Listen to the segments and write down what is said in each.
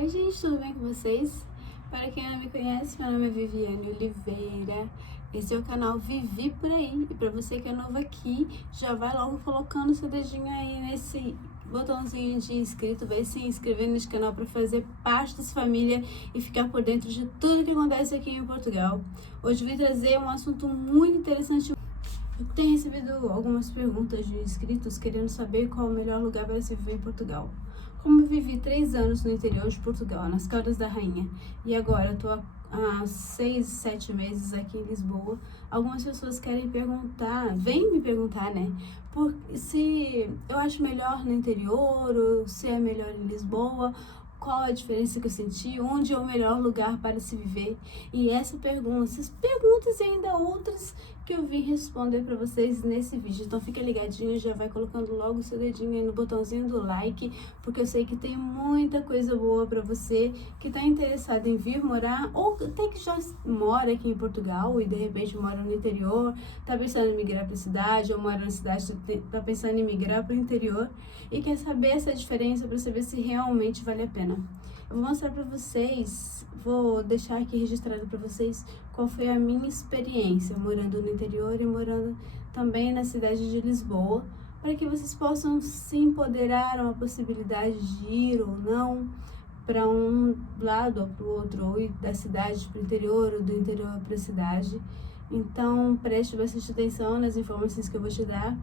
Oi gente, tudo bem com vocês? Para quem não me conhece, meu nome é Viviane Oliveira. Esse é o canal Vivi Por Aí. E para você que é novo aqui, já vai logo colocando seu dedinho aí nesse botãozinho de inscrito, vai se inscrever nesse canal para fazer parte dessa família e ficar por dentro de tudo que acontece aqui em Portugal. Hoje vim trazer um assunto muito interessante. Eu tenho recebido algumas perguntas de inscritos querendo saber qual é o melhor lugar para se viver em Portugal. Como eu vivi 3 anos no interior de Portugal, nas Caldas da Rainha, e agora estou há 6, 7 meses aqui em Lisboa, algumas pessoas querem perguntar, vêm me perguntar, né, se eu acho melhor no interior ou se é melhor em Lisboa, qual a diferença que eu senti, onde é o melhor lugar para se viver. E essas perguntas e ainda outras que eu vim responder para vocês nesse vídeo. Então fica ligadinho, já vai colocando logo o seu dedinho aí no botãozinho do like, porque eu sei que tem muita coisa boa para você que está interessado em vir morar, ou até que já mora aqui em Portugal e de repente mora no interior, está pensando em migrar para a cidade, ou mora na cidade, está pensando em migrar para o interior e quer saber essa diferença para saber se realmente vale a pena. Eu vou mostrar para vocês, vou deixar aqui registrado para vocês qual foi a minha experiência morando no interior e morando também na cidade de Lisboa, para que vocês possam se empoderar uma possibilidade de ir ou não para um lado ou para o outro, ou ir da cidade para o interior ou do interior para a cidade. Então preste bastante atenção nas informações que eu vou te dar.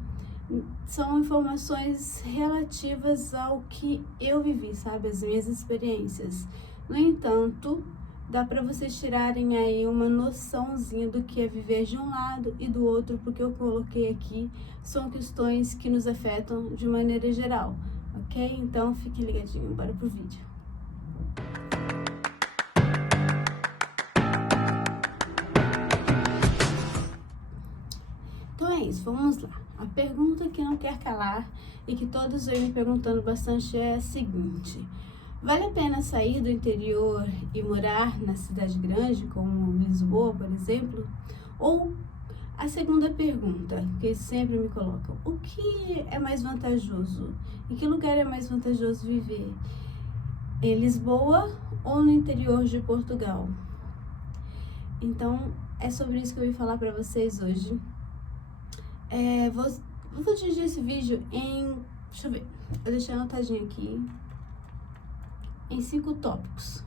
São informações relativas ao que eu vivi, sabe? As minhas experiências. No entanto, dá para vocês tirarem aí uma noçãozinha do que é viver de um lado e do outro, porque eu coloquei aqui são questões que nos afetam de maneira geral, ok? Então fique ligadinho, bora pro vídeo. Então é isso, vamos lá. A pergunta que não quer calar e que todos vêm me perguntando bastante é a seguinte: vale a pena sair do interior e morar na cidade grande, como Lisboa, por exemplo? Ou a segunda pergunta, que sempre me colocam: o que é mais vantajoso? Em que lugar é mais vantajoso viver? Em Lisboa ou no interior de Portugal? Então, é sobre isso que eu vim falar para vocês hoje. Vou dividir esse vídeo em, deixa eu ver, eu deixei anotadinho aqui, em 5 tópicos.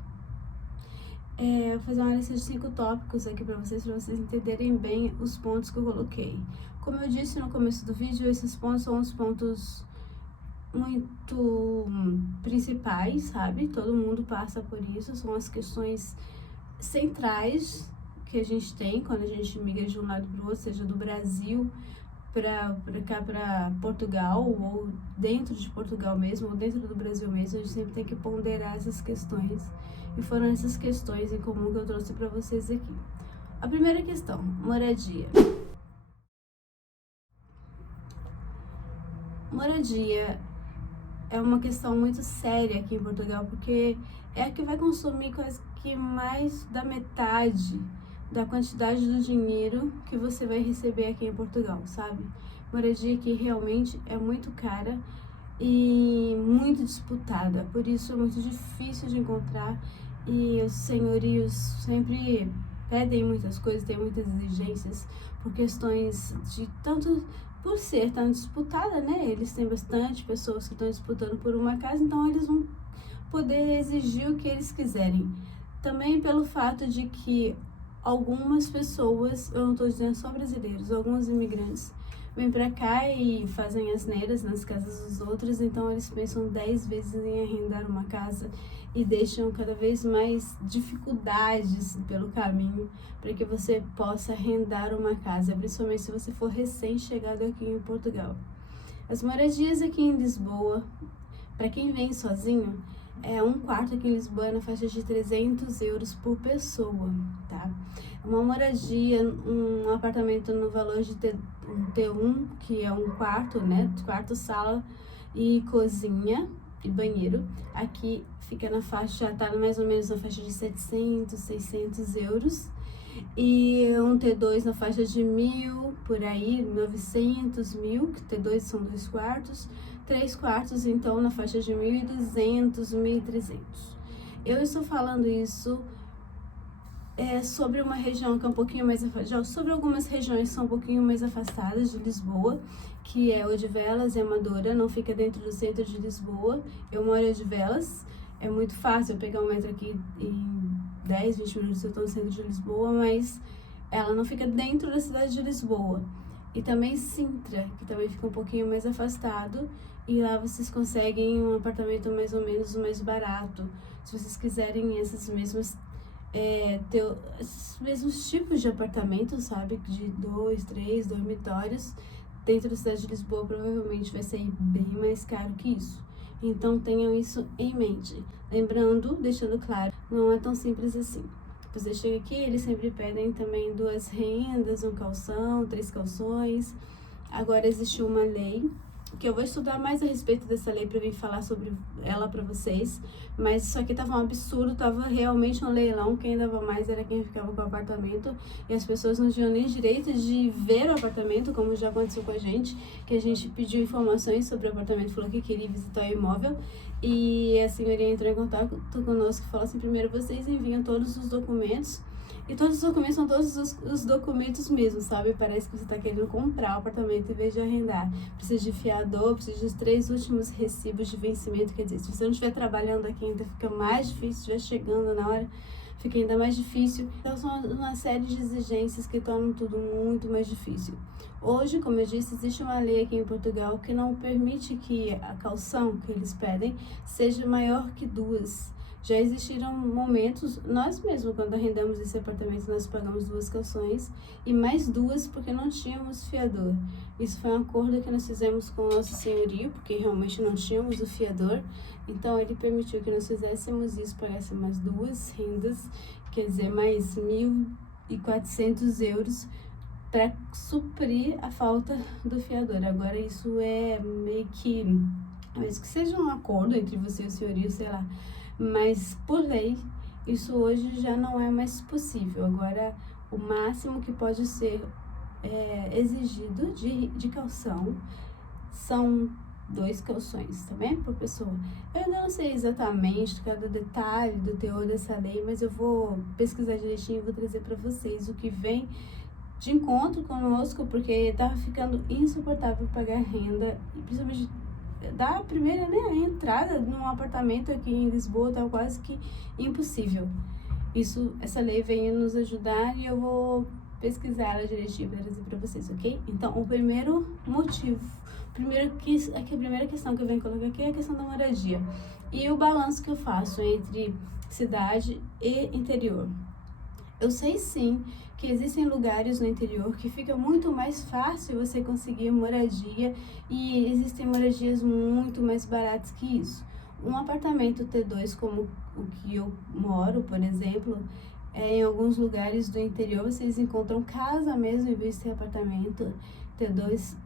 Vou fazer uma lista de 5 tópicos aqui para vocês entenderem bem os pontos que eu coloquei. Como eu disse no começo do vídeo, esses pontos são os pontos muito principais, sabe? Todo mundo passa por isso, são as questões centrais que a gente tem quando a gente migra de um lado para o outro, seja do Brasil para cá, para Portugal, ou dentro de Portugal mesmo, ou dentro do Brasil mesmo. A gente sempre tem que ponderar essas questões, e foram essas questões em comum que eu trouxe para vocês aqui. A primeira questão: moradia. Moradia é uma questão muito séria aqui em Portugal, porque é a que vai consumir quase que mais da metade da quantidade do dinheiro que você vai receber aqui em Portugal, sabe? Moradia aqui realmente é muito cara e muito disputada, por isso é muito difícil de encontrar, e os senhorios sempre pedem muitas coisas, têm muitas exigências por questões de tanto por ser tão disputada, né? Eles têm bastante pessoas que estão disputando por uma casa, então eles vão poder exigir o que eles quiserem. Também pelo fato de que algumas pessoas, eu não estou dizendo só brasileiros, alguns imigrantes vêm para cá e fazem asneiras nas casas dos outros, então eles pensam 10 vezes em arrendar uma casa e deixam cada vez mais dificuldades pelo caminho para que você possa arrendar uma casa, principalmente se você for recém-chegado aqui em Portugal. As moradias aqui em Lisboa, para quem vem sozinho, um quarto aqui em Lisboa é na faixa de 300 euros por pessoa, tá? Uma moradia, um apartamento no valor de T1, que é um quarto, né? Quarto, sala e cozinha e banheiro. Aqui fica na faixa, tá mais ou menos na faixa de 700, 600 euros. E um T2 na faixa de 1.000, por aí, 900, 1.000, que T2 são 2 quartos. 3 quartos, então, na faixa de 1.200, 1.300. Eu estou falando isso sobre uma região que é um pouquinho mais afastada, sobre algumas regiões que são um pouquinho mais afastadas de Lisboa, que é Odivelas e Amadora, não fica dentro do centro de Lisboa. Eu moro em Odivelas, é muito fácil eu pegar um metro aqui em 10, 20 minutos eu estou no centro de Lisboa, mas ela não fica dentro da cidade de Lisboa. E também Sintra, que também fica um pouquinho mais afastado, e lá vocês conseguem um apartamento mais ou menos mais barato. Se vocês quiserem esses mesmos esses mesmos tipos de apartamentos, sabe? De 2, 3 dormitórios, dentro da cidade de Lisboa provavelmente vai sair bem mais caro que isso. Então tenham isso em mente. Lembrando, deixando claro, não é tão simples assim. Você chega aqui, eles sempre pedem também 2 rendas, 1 calção, 3 calções. Agora existe uma lei, que eu vou estudar mais a respeito dessa lei para vir falar sobre ela para vocês, mas isso aqui tava um absurdo, tava realmente um leilão, quem dava mais era quem ficava com o apartamento, e as pessoas não tinham nem direito de ver o apartamento, como já aconteceu com a gente, que a gente pediu informações sobre o apartamento, falou que queria visitar o imóvel, e a senhoria entrou em contato conosco e falou assim: primeiro vocês enviam todos os documentos. E todos os documentos são todos os documentos mesmo, sabe? Parece que você está querendo comprar o apartamento em vez de arrendar. Precisa de fiador, precisa dos 3 últimos recibos de vencimento. Quer dizer, se você não estiver trabalhando aqui ainda fica mais difícil, estiver chegando na hora, fica ainda mais difícil. Então são uma série de exigências que tornam tudo muito mais difícil. Hoje, como eu disse, existe uma lei aqui em Portugal que não permite que a calção que eles pedem seja maior que 2. Já existiram momentos, nós mesmos, quando arrendamos esse apartamento, nós pagamos 2 calções e mais 2 porque não tínhamos fiador. Isso foi um acordo que nós fizemos com o nosso senhorio, porque realmente não tínhamos o fiador. Então, ele permitiu que nós fizéssemos isso, pagássemos mais 2 rendas, quer dizer, mais 1.400 euros para suprir a falta do fiador. Agora, isso é meio que seja um acordo entre você e o senhorio, sei lá. Mas, por lei, isso hoje já não é mais possível. Agora, o máximo que pode ser exigido de calção são 2 calções, tá bem? Por pessoa. Eu ainda não sei exatamente cada detalhe do teor dessa lei, mas eu vou pesquisar direitinho e vou trazer para vocês o que vem de encontro conosco, porque tava ficando insuportável pagar renda, e principalmente da primeira, né, a entrada num apartamento aqui em Lisboa tá quase que impossível. Essa lei vem nos ajudar e eu vou pesquisar ela direitinho para trazer para vocês, ok? Então, o primeiro motivo, a primeira questão que eu venho colocar aqui é a questão da moradia e o balanço que eu faço entre cidade e interior. Eu sei sim que existem lugares no interior que fica muito mais fácil você conseguir moradia e existem moradias muito mais baratas que isso. Um apartamento T2 como o que eu moro, por exemplo, em alguns lugares do interior vocês encontram casa mesmo em vez de ter apartamento. T2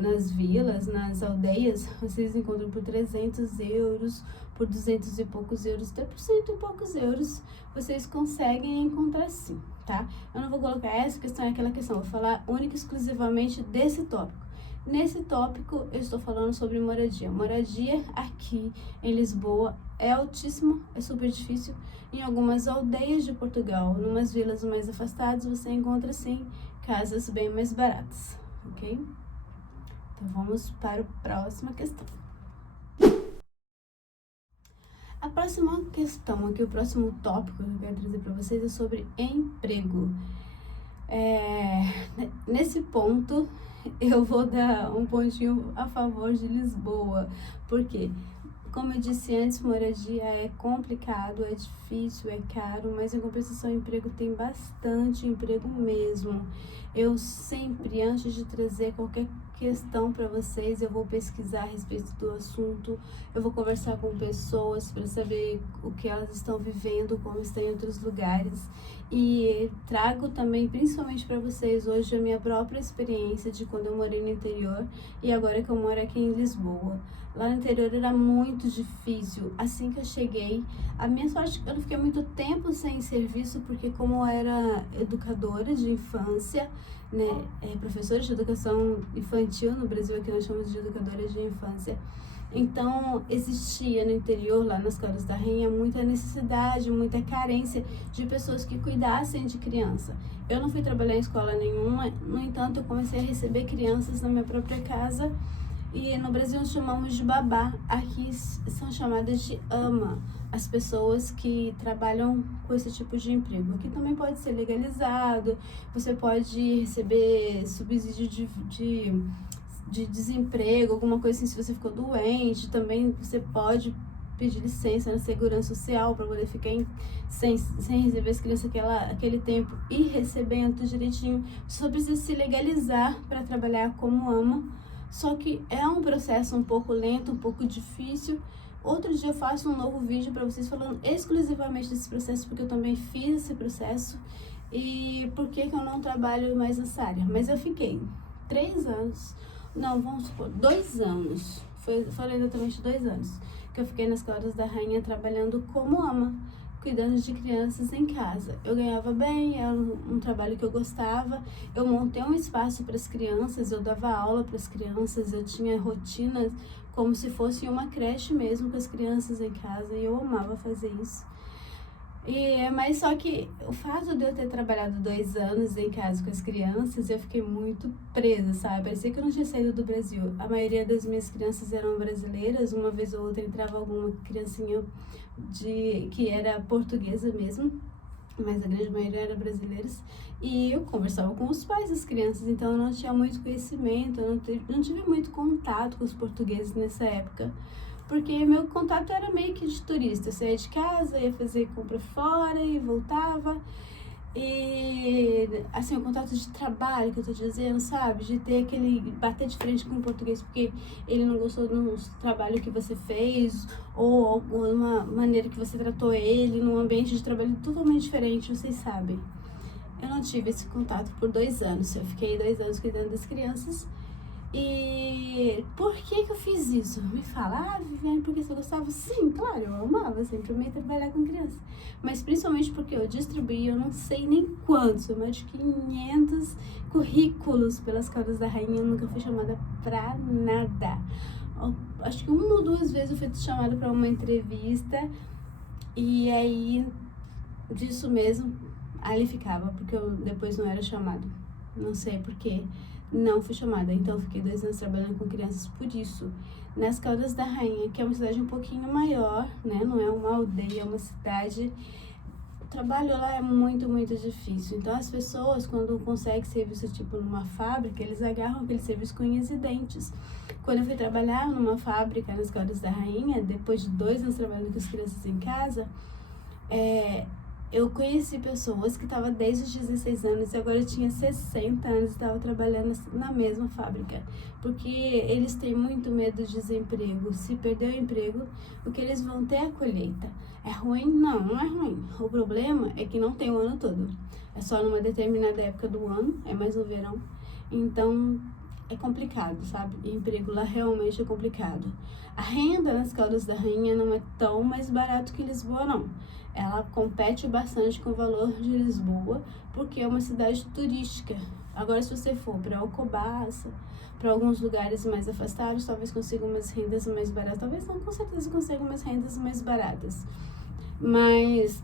nas vilas, nas aldeias, vocês encontram por 300 euros, por 200 e poucos euros, até por 100 e poucos euros, vocês conseguem encontrar sim, tá? Eu não vou colocar essa questão e aquela questão, vou falar única e exclusivamente desse tópico. Nesse tópico, eu estou falando sobre moradia. Moradia aqui em Lisboa é altíssimo, é super difícil. Em algumas aldeias de Portugal, numas vilas mais afastadas, você encontra sim casas bem mais baratas, ok? Então vamos para a próxima questão. A próxima questão aqui, o próximo tópico que eu quero trazer para vocês é sobre emprego. Nesse ponto, eu vou dar um pontinho a favor de Lisboa, porque, como eu disse antes, moradia é complicado, é difícil, é caro, mas em compensação, emprego tem bastante emprego mesmo. Eu sempre, antes de trazer qualquer questão para vocês, eu vou pesquisar a respeito do assunto, eu vou conversar com pessoas para saber o que elas estão vivendo, como está em outros lugares, e trago também, principalmente para vocês hoje, a minha própria experiência de quando eu morei no interior e agora que eu moro aqui em Lisboa. Lá no interior era muito difícil. Assim que eu cheguei, a minha sorte, eu não fiquei muito tempo sem serviço, porque como eu era educadora de infância, né, professora de educação infantil, no Brasil aqui nós chamamos de educadora de infância, Então, existia no interior, lá nas Caldas da Rainha, muita necessidade, muita carência de pessoas que cuidassem de criança. Eu não fui trabalhar em escola nenhuma, no entanto, eu comecei a receber crianças na minha própria casa. E no Brasil nós chamamos de babá, aqui são chamadas de ama, as pessoas que trabalham com esse tipo de emprego. Aqui também pode ser legalizado, você pode receber subsídio de desemprego, alguma coisa assim, se você ficou doente, também você pode pedir licença na Segurança Social para poder ficar sem receber as crianças aquele tempo e recebendo tudo direitinho. Você só precisa se legalizar para trabalhar como ama. Só que é um processo um pouco lento, um pouco difícil. Outro dia eu faço um novo vídeo para vocês falando exclusivamente desse processo, porque eu também fiz esse processo e por que eu não trabalho mais nessa área. Mas eu fiquei 3 anos, não, vamos supor, 2 anos, foram exatamente 2 anos, que eu fiquei nas Caldas da Rainha trabalhando como ama, cuidando de crianças em casa. Eu ganhava bem, era um trabalho que eu gostava, eu montei um espaço para as crianças, eu dava aula para as crianças, eu tinha rotinas como se fosse uma creche mesmo com as crianças em casa, e eu amava fazer isso. Mas só que o fato de eu ter trabalhado 2 anos em casa com as crianças, eu fiquei muito presa, sabe? Parecia que eu não tinha saído do Brasil. A maioria das minhas crianças eram brasileiras, uma vez ou outra entrava alguma criancinha que era portuguesa mesmo, mas a grande maioria era brasileiras. E eu conversava com os pais das crianças, então eu não tinha muito conhecimento, eu não tive muito contato com os portugueses nessa época. Porque meu contato era meio que de turista, eu saía de casa, ia fazer compra fora e voltava. E assim, o contato de trabalho que eu tô dizendo, sabe? De ter bater de frente com o português porque ele não gostou do trabalho que você fez, ou alguma maneira que você tratou ele, num ambiente de trabalho totalmente diferente, vocês sabem. Eu não tive esse contato por 2 anos, eu fiquei 2 anos cuidando das crianças. E por que eu fiz isso? Me fala, Viviane, porque você gostava? Sim, claro, eu amava, sempre amei trabalhar com criança. Mas principalmente porque eu distribuí, eu não sei nem quantos, mais de 500 currículos pelas Caldas da Rainha, eu nunca fui chamada pra nada. Acho que 1 ou 2 vezes eu fui chamada pra uma entrevista, e aí, disso mesmo, ali ficava, porque eu depois não era chamada. Não sei porquê. Não fui chamada, então fiquei 2 anos trabalhando com crianças por isso. Nas Caldas da Rainha, que é uma cidade um pouquinho maior, né? Não é uma aldeia, é uma cidade. O trabalho lá é muito, muito difícil. Então as pessoas, quando conseguem serviço tipo numa fábrica, eles agarram aquele serviço com unhas e dentes. Quando eu fui trabalhar numa fábrica nas Caldas da Rainha, depois de 2 anos trabalhando com as crianças em casa, eu conheci pessoas que estavam desde os 16 anos e agora eu tinha 60 anos e estava trabalhando na mesma fábrica. Porque eles têm muito medo de desemprego. Se perder o emprego, o que eles vão ter é a colheita. É ruim? Não, não é ruim. O problema é que não tem o ano todo. É só numa determinada época do ano, é mais no verão. Então, é complicado, sabe? E emprego lá realmente é complicado. A renda nas Caldas da Rainha não é tão mais barato que Lisboa, não. Ela compete bastante com o valor de Lisboa, porque é uma cidade turística. Agora, se você for para Alcobaça, para alguns lugares mais afastados, talvez consiga umas rendas mais baratas. Talvez não, com certeza consiga umas rendas mais baratas. Mas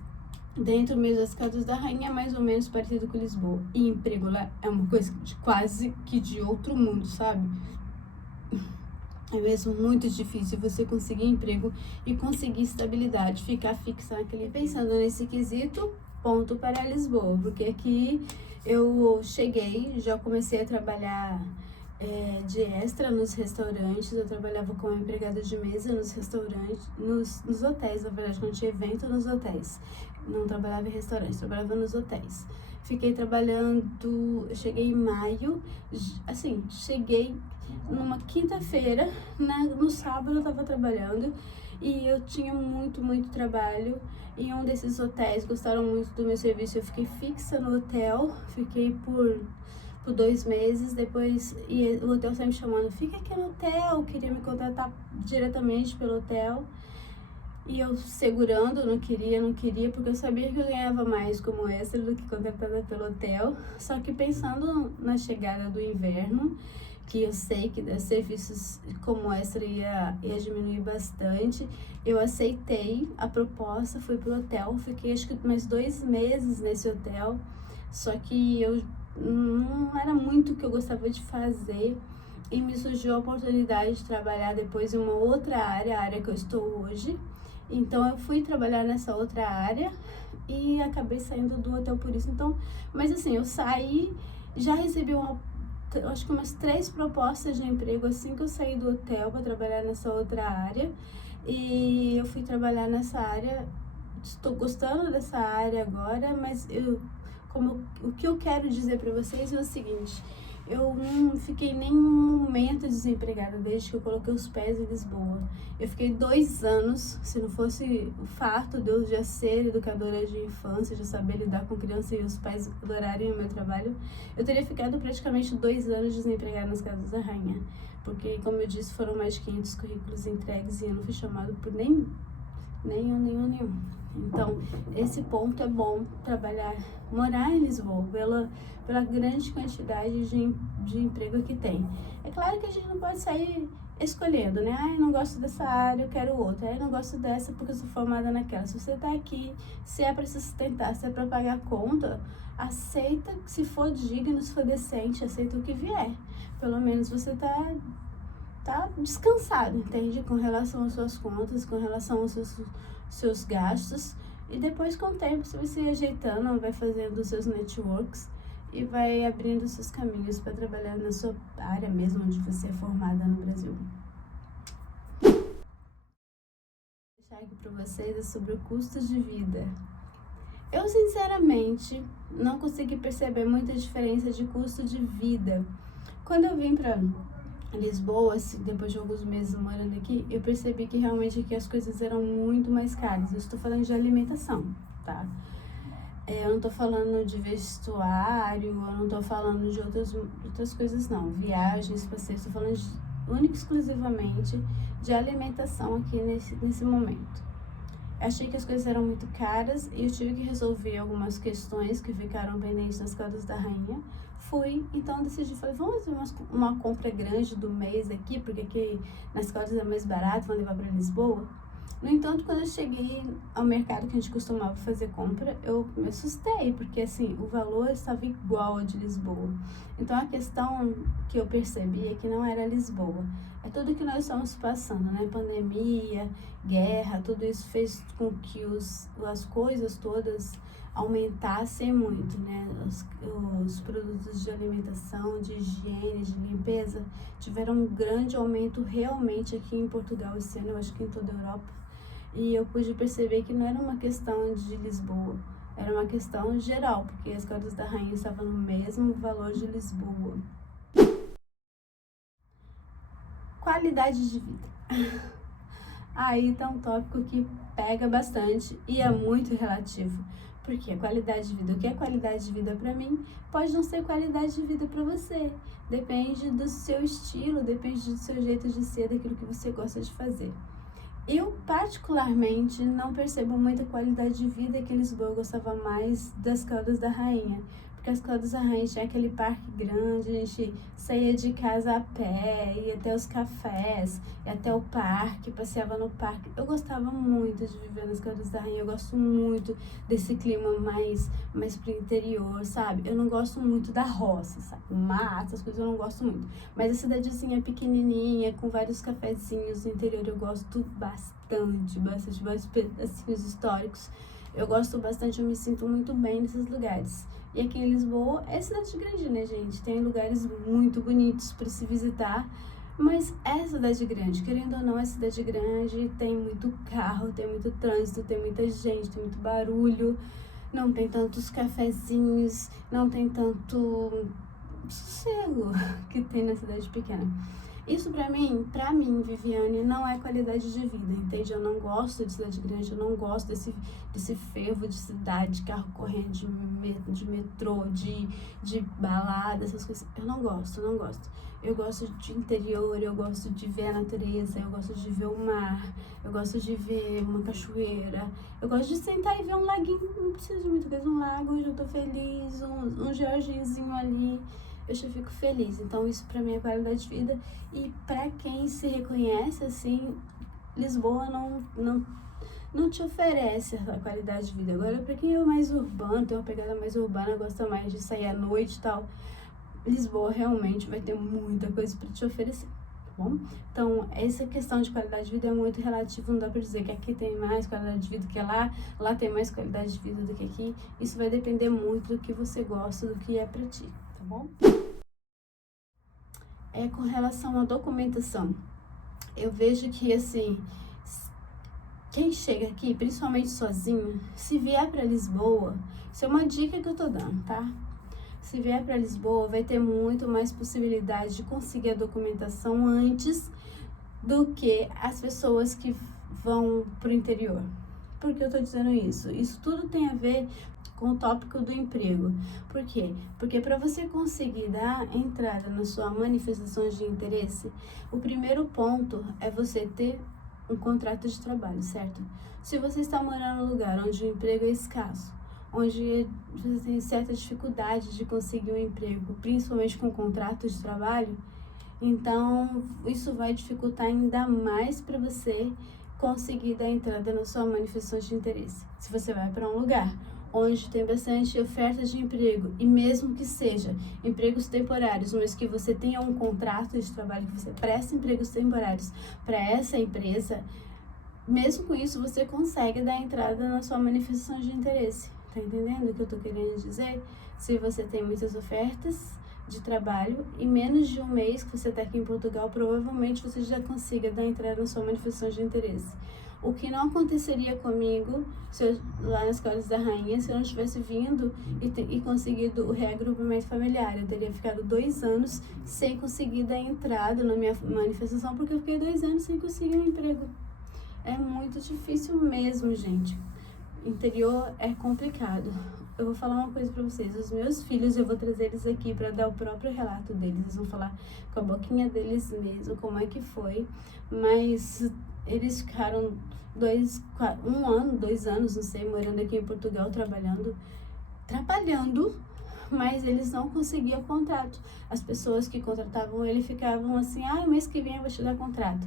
dentro mesmo das Caldas da Rainha é mais ou menos parecido com Lisboa. E emprego lá é uma coisa quase que de outro mundo, sabe? É mesmo muito difícil você conseguir emprego e conseguir estabilidade, ficar fixa naquele. Pensando nesse quesito, ponto para Lisboa, porque aqui eu cheguei, já comecei a trabalhar de extra nos restaurantes. Eu trabalhava como empregada de mesa nos restaurantes, nos hotéis, na verdade, quando tinha evento nos hotéis. Não trabalhava em restaurantes, trabalhava nos hotéis. Fiquei trabalhando, eu cheguei em maio, assim, cheguei numa quinta-feira, no sábado eu tava trabalhando e eu tinha muito, muito trabalho. E um desses hotéis gostaram muito do meu serviço, eu fiquei fixa no hotel, fiquei por 2 meses, depois o hotel saiu me chamando, fica aqui no hotel, queria me contratar diretamente pelo hotel. E eu segurando, não queria, porque eu sabia que eu ganhava mais como extra do que contratada pelo hotel. Só que pensando na chegada do inverno, que eu sei que serviços como extra ia diminuir bastante. Eu aceitei a proposta, fui pro hotel, fiquei acho que mais 2 meses nesse hotel, só que eu não era muito o que eu gostava de fazer, e me surgiu a oportunidade de trabalhar depois em uma outra área, a área que eu estou hoje. Então eu fui trabalhar nessa outra área e acabei saindo do hotel por isso. Então, mas assim, eu saí, já recebi acho que umas 3 propostas de emprego assim que eu saí do hotel para trabalhar nessa outra área. E eu fui trabalhar nessa área, estou gostando dessa área agora, mas o que eu quero dizer para vocês é o seguinte: eu não fiquei nenhum momento desempregada desde que eu coloquei os pés em Lisboa. Eu fiquei 2 anos, se não fosse o fato de eu já ser educadora de infância, de saber lidar com criança e os pais adorarem o meu trabalho, eu teria ficado praticamente 2 anos desempregada nas Casas da Rainha. Porque, como eu disse, foram mais de 500 currículos entregues e eu não fui chamada por nenhum. Então, esse ponto é bom trabalhar, morar em Lisboa, pela grande quantidade de emprego que tem. É claro que a gente não pode sair escolhendo, né? Eu não gosto dessa área, eu quero outra. Eu não gosto dessa porque eu sou formada naquela. Se você tá aqui, se é para se sustentar, se é para pagar a conta, aceita, se for digno, se for decente, aceita o que vier. Pelo menos você tá descansado, entende? Com relação às suas contas, com relação aos seus gastos. E depois, com o tempo, você vai se ajeitando, vai fazendo os seus networks e vai abrindo seus caminhos para trabalhar na sua área mesmo, onde você é formada no Brasil. Vou deixar aqui para vocês é sobre o custo de vida. Eu, sinceramente, não consegui perceber muita diferença de custo de vida. Quando eu vim para Lisboa, assim, depois de alguns meses morando aqui, eu percebi que realmente aqui as coisas eram muito mais caras. Eu estou falando de alimentação, tá? Eu não tô falando de vestuário, eu não tô falando de outras coisas não, viagens, passeios, tô falando única e exclusivamente de alimentação aqui nesse momento. Achei que as coisas eram muito caras e eu tive que resolver algumas questões que ficaram pendentes nas Caldas da Rainha. Então decidi, falei, vamos fazer uma compra grande do mês aqui, porque aqui nas Caldas é mais barato, vamos levar para Lisboa. No entanto, quando eu cheguei ao mercado que a gente costumava fazer compra, eu me assustei, porque assim, o valor estava igual ao de Lisboa. Então a questão que eu percebi é que não era Lisboa, é tudo que nós estamos passando, né? Pandemia, guerra, tudo isso fez com que as coisas todas aumentassem muito, né? Os produtos de alimentação, de higiene, de limpeza, tiveram um grande aumento realmente aqui em Portugal esse ano, eu acho que em toda a Europa. E eu pude perceber que não era uma questão de Lisboa, era uma questão geral, porque as Caldas da Rainha estavam no mesmo valor de Lisboa. Qualidade de vida. Aí tá um tópico que pega bastante e é muito relativo. Porque a qualidade de vida, o que é qualidade de vida para mim, pode não ser qualidade de vida para você. Depende do seu estilo, depende do seu jeito de ser, daquilo que você gosta de fazer. Eu, particularmente, não percebo muita qualidade de vida que em Lisboa. Eu gostava mais das Caldas da Rainha, porque as Caldas da Rainha tinha aquele parque grande, a gente saía de casa a pé, ia até os cafés, ia até o parque, passeava no parque. Eu gostava muito de viver nas Caldas da Rainha, eu gosto muito desse clima mais pro interior, sabe? Eu não gosto muito da roça, sabe? Mato, essas coisas eu não gosto muito. Mas a cidadezinha pequenininha, com vários cafezinhos no interior, eu gosto bastante, vários pedacinhos históricos. Eu gosto bastante, eu me sinto muito bem nesses lugares. E aqui em Lisboa é cidade grande, né, gente? Tem lugares muito bonitos para se visitar, mas é cidade grande, querendo ou não, é cidade grande, tem muito carro, tem muito trânsito, tem muita gente, tem muito barulho, não tem tantos cafezinhos, não tem tanto sossego que tem na cidade pequena. Isso pra mim, Viviane, não é qualidade de vida, entende? Eu não gosto de cidade grande, eu não gosto desse fervo de cidade, carro correndo, de metrô, de balada, essas coisas. Eu não gosto. Eu gosto de interior, eu gosto de ver a natureza, eu gosto de ver o mar, eu gosto de ver uma cachoeira, eu gosto de sentar e ver um laguinho, não precisa de muita coisa, um lago onde eu tô feliz, um jardinezinho ali. eu já fico feliz. Então isso pra mim é qualidade de vida. E pra quem se reconhece assim, Lisboa não te oferece essa qualidade de vida. Agora, pra quem é mais urbano, tem uma pegada mais urbana, gosta mais de sair à noite e tal, Lisboa realmente vai ter muita coisa para te oferecer, tá bom? Então, essa questão de qualidade de vida é muito relativa, não dá para dizer que aqui tem mais qualidade de vida do que lá tem mais qualidade de vida do que aqui. Isso vai depender muito do que você gosta, do que é para ti, tá bom? Com relação à documentação, eu vejo que, assim, quem chega aqui, principalmente sozinho, se vier para Lisboa, isso é uma dica que eu tô dando, tá? Se vier para Lisboa, vai ter muito mais possibilidade de conseguir a documentação antes do que as pessoas que vão para o interior. Por que eu estou dizendo isso? Isso tudo tem a ver com o tópico do emprego. Por quê? Porque para você conseguir dar entrada na sua manifestação de interesse, o primeiro ponto é você ter um contrato de trabalho, certo? Se você está morando num lugar onde o emprego é escasso, onde você tem certa dificuldade de conseguir um emprego, principalmente com contrato de trabalho, então isso vai dificultar ainda mais para você conseguir dar entrada na sua manifestação de interesse. Se você vai para um lugar onde tem bastante oferta de emprego, e mesmo que seja empregos temporários, mas que você tenha um contrato de trabalho, que você preste empregos temporários para essa empresa, mesmo com isso você consegue dar entrada na sua manifestação de interesse. Tá entendendo o que eu tô querendo dizer? Se você tem muitas ofertas de trabalho, em menos de um mês que você tá aqui em Portugal, provavelmente você já consiga dar entrada na sua manifestação de interesse. O que não aconteceria comigo se eu, lá nas Calhas da Rainha, se eu não tivesse vindo e conseguido o reagrupamento familiar. Eu teria ficado 2 anos sem conseguir dar entrada na minha manifestação, porque eu fiquei 2 anos sem conseguir um emprego. É muito difícil mesmo, gente. Interior é complicado. Eu vou falar uma coisa pra vocês. Os meus filhos, eu vou trazer eles aqui pra dar o próprio relato deles. Eles vão falar com a boquinha deles mesmo como é que foi. Mas eles ficaram 1 ano, 2 anos, não sei, morando aqui em Portugal, trabalhando, mas eles não conseguiam contrato. As pessoas que contratavam ele ficavam assim: o mês que vem eu vou te dar contrato.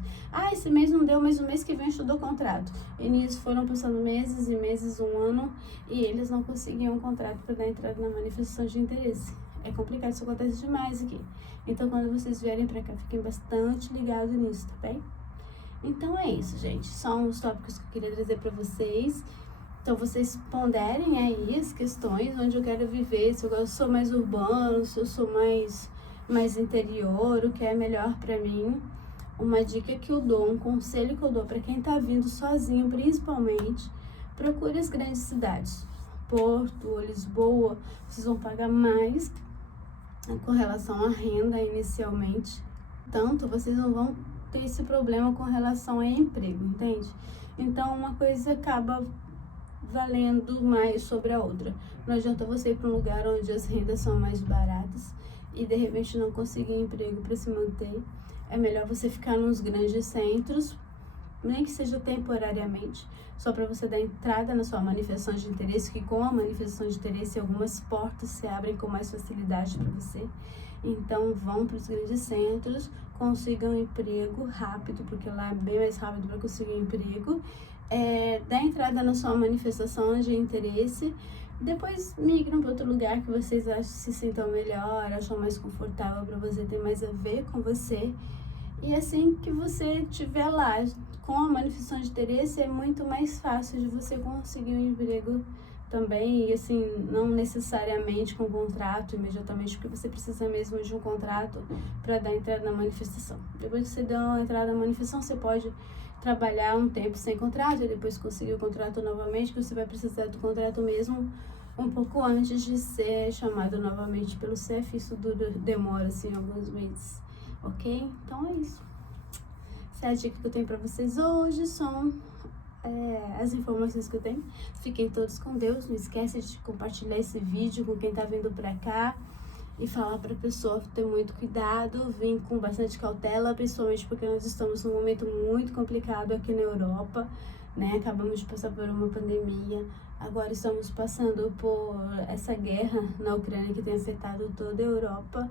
Esse mês não deu, mas o mês que vem eu te dou contrato. E nisso foram passando meses e meses, 1 ano, e eles não conseguiam um contrato para dar entrada na manifestação de interesse. É complicado, isso acontece demais aqui. Então, quando vocês vierem para cá, fiquem bastante ligados nisso, tá bem? Então é isso, gente. São os tópicos que eu queria trazer para vocês. Então, vocês ponderem aí as questões, onde eu quero viver, se eu sou mais urbano, se eu sou mais interior, o que é melhor para mim. Uma dica que eu dou, um conselho que eu dou para quem tá vindo sozinho, principalmente, procure as grandes cidades. Porto ou Lisboa, vocês vão pagar mais com relação à renda inicialmente. Tanto, vocês não vão ter esse problema com relação a emprego, entende? Então, uma coisa acaba valendo mais sobre a outra. Não adianta você ir para um lugar onde as rendas são mais baratas e de repente não conseguir emprego para se manter. É melhor você ficar nos grandes centros, nem que seja temporariamente, só para você dar entrada na sua manifestação de interesse, que com a manifestação de interesse algumas portas se abrem com mais facilidade para você. Então vão para os grandes centros, consigam emprego rápido, porque lá é bem mais rápido para conseguir emprego. Dá entrada na sua manifestação de interesse, depois migram para outro lugar que vocês acham, se sintam melhor, acham mais confortável, para você ter mais a ver com você. E assim que você estiver lá com a manifestação de interesse, é muito mais fácil de você conseguir um emprego também, e assim, não necessariamente com contrato imediatamente, porque você precisa mesmo de um contrato para dar entrada na manifestação. Depois que você dá uma entrada na manifestação, você pode trabalhar um tempo sem contrato e depois conseguir o contrato novamente, que você vai precisar do contrato mesmo um pouco antes de ser chamado novamente pelo CEF. Isso demora assim alguns meses, ok? Então é isso. Essa é a dica que eu tenho para vocês hoje, são as informações que eu tenho. Fiquem todos com Deus, não esquece de compartilhar esse vídeo com quem tá vindo pra cá e falar pra pessoa ter muito cuidado, vir com bastante cautela, principalmente porque nós estamos num momento muito complicado aqui na Europa. né? Acabamos de passar por uma pandemia, agora estamos passando por essa guerra na Ucrânia que tem afetado toda a Europa.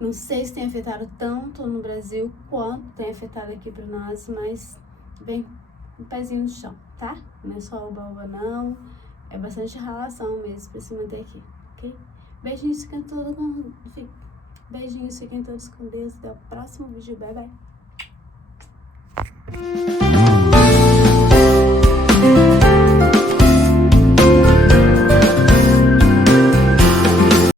Não sei se tem afetado tanto no Brasil quanto tem afetado aqui para nós, mas vem um pezinho no chão, tá? Não é só oba-oba não, é bastante relação mesmo para se manter aqui, ok? Beijinhos, fiquem todos com Deus, até o próximo vídeo, bye bye!